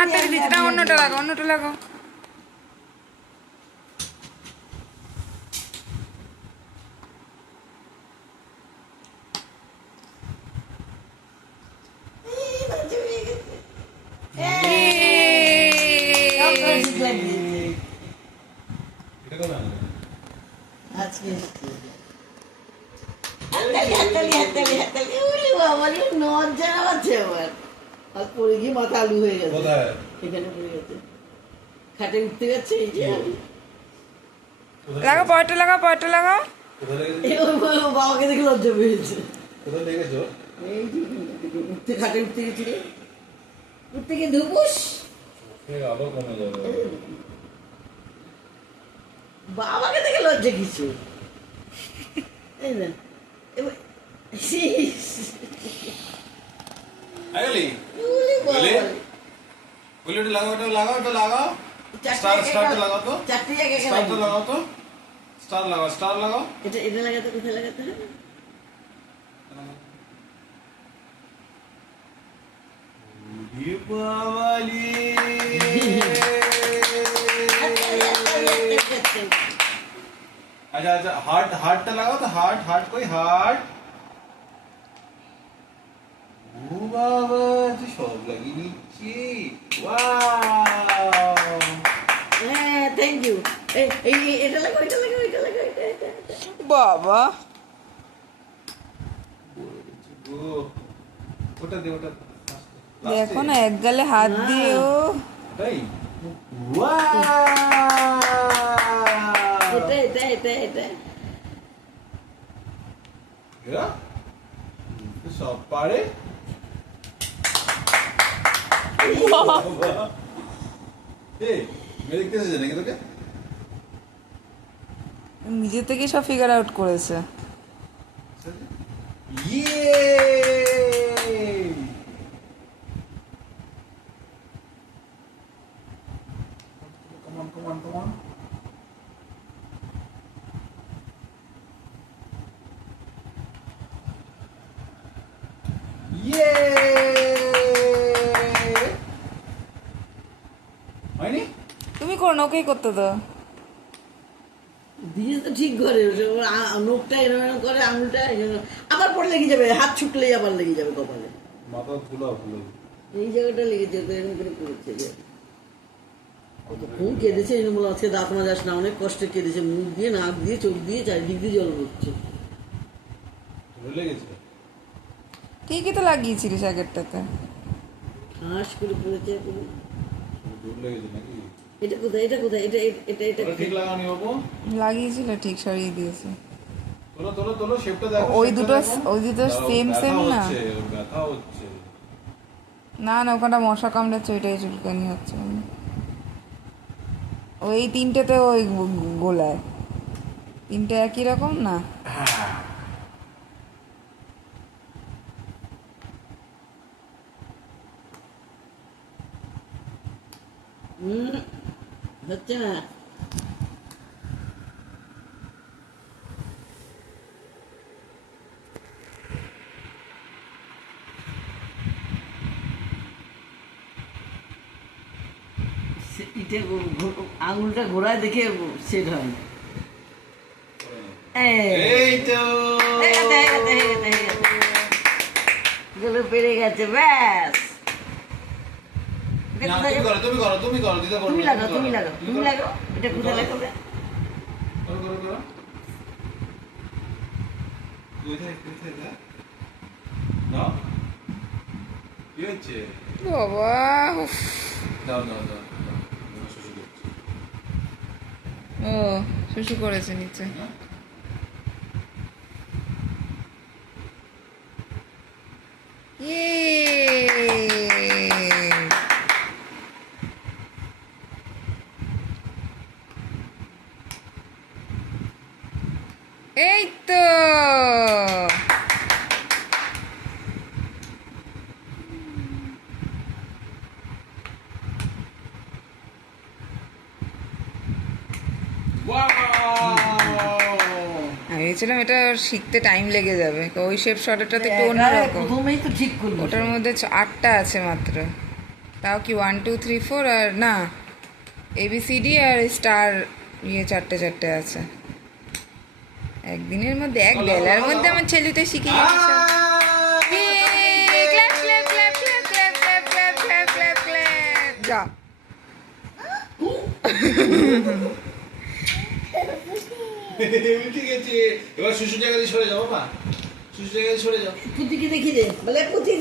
হাতটা দিচ্ছি, না অন্যটা লাগাও, অন্যটা লাগাও। মাথা আলু হয়ে গেছে, এখানে পড়ে গেছে, খাটে উঠতে গেছে। এই যে লাগাও, পয়টা লাগাও, পয়টা লাগাও। বাবাকে দেখে লজ্জা পেয়েছে। কোথায় লেগেছো? এই যে উঠতে, খাটে উঠতে গেছি রে, উঠতে গিয়ে ধুপুস আবার কমে যাবে। বাবাকে দেখে লজ্জা কিছু। এই না আইলি বলে বলে ওটা লাগাও, ওটা লাগাও, ওটা লাগাও। স্টার লাগাও তো, চারটে জায়গায় স্টারটা লাগাও তো, স্টার লাগাও, স্টার লাগাও। এটা লাগাতে, কোথায় লাগাতে হবে? দীপাবলি আচ্ছা আচ্ছা, হার্টটা লাগাও তো, হার্ট কই, হার্ট। ও বাবা, তুই সব লাগিয়ে নিচ্ছি। ওয়াও, হ্যাঁ, থ্যাংক ইউ। এটা লাগাও, এটা লাগাও, এটা লাগাও, এটা। বাবা ওটা দে, ওটা দেখো না, এক গালে হাত দিয়েও। তাই ওয়াও, এটা এরা সব পারে। এই মেয়ে দেখতে এসেছে নাকি তোকে? নিজে থেকে সব ফিগার আউট করেছে। ইয়ে, come on. ইয়ে, হয়নি? তুমি করো না, ওকেই করতে দাও। দিয়ে তো ঠিক করে, নোকটা এরকম করে, আঙুলটা আবার পরে লেগে যাবে, হাত ছুটলেই আবার লেগে যাবে কপালে। মাথা ফুলো। এই জায়গাটা লেগে যাবে, এরকম করে পড়েছে যে কতক্ষণ কেঁদেছে এরকম বলে, আজকে দাঁত মাজাস না, অনেক কষ্টে কেঁদেছে, মুখ দিয়ে, নাক দিয়ে, চোখ দিয়ে, চারিদিক দিয়ে জল পড়ছে। লেগেছে ঠিকই তো লাগিয়েছিলিস আগেরটাতে। ঠাস করে পড়েছে পুরো। দূর লেগেছে নাকি? এটা কোথায়, এটা কোথায়, এটা ঠিক লাগানি বাবু। লাগিয়েছিল, ঠিক সরিয়ে দিয়েছে। তোলো শেপটা দেখো। ওই দুটো সেম না। ব্যথা হচ্ছে। না ওখানটা মশা কামড়াচ্ছে, ওইটাই চুলকানি হচ্ছে। ওই তিনটেতে ওই গোলায় তিনটে একই রকম না। হচ্ছে না। আঙুলটা ঘোরায় দেখে সেট হয়। এই তো গুলো পেরে গেছে, ব্যাস। তুমি করো দিদা করো। তুমি লাগাও, এটা কোথায় লাগাবে? করো দাও। কি হচ্ছে? বাবা উফ। দাও ও শুশু করেছে নিচে। এই তো আমি ভেবেছিলাম এটা শিখতে টাইম লেগে যাবে, ওই শেপ শর্টেরটা তো একটু অন্যরকম। প্রথমেই তো ঠিক করলো। ওটার মধ্যে 8টা আছে মাত্র। তাও কি 1 2 3 4 আর না ABCD আর স্টার ইয়ে চারটে চারটে আছে একদিনের মধ্যে এক বেলার মধ্যে আমার ছেলেটা শিখে গেছে সব। Yay! Clap, clap, clap, clap, clap, clap, clap, clap, clap, clap. যা উঠে গেছে এবার শুশু জায়গা দিয়ে সরে যাও বাবা শুশু জায়গা দিয়ে সরে যাও পুতিকে দেখি রে বলে পুতি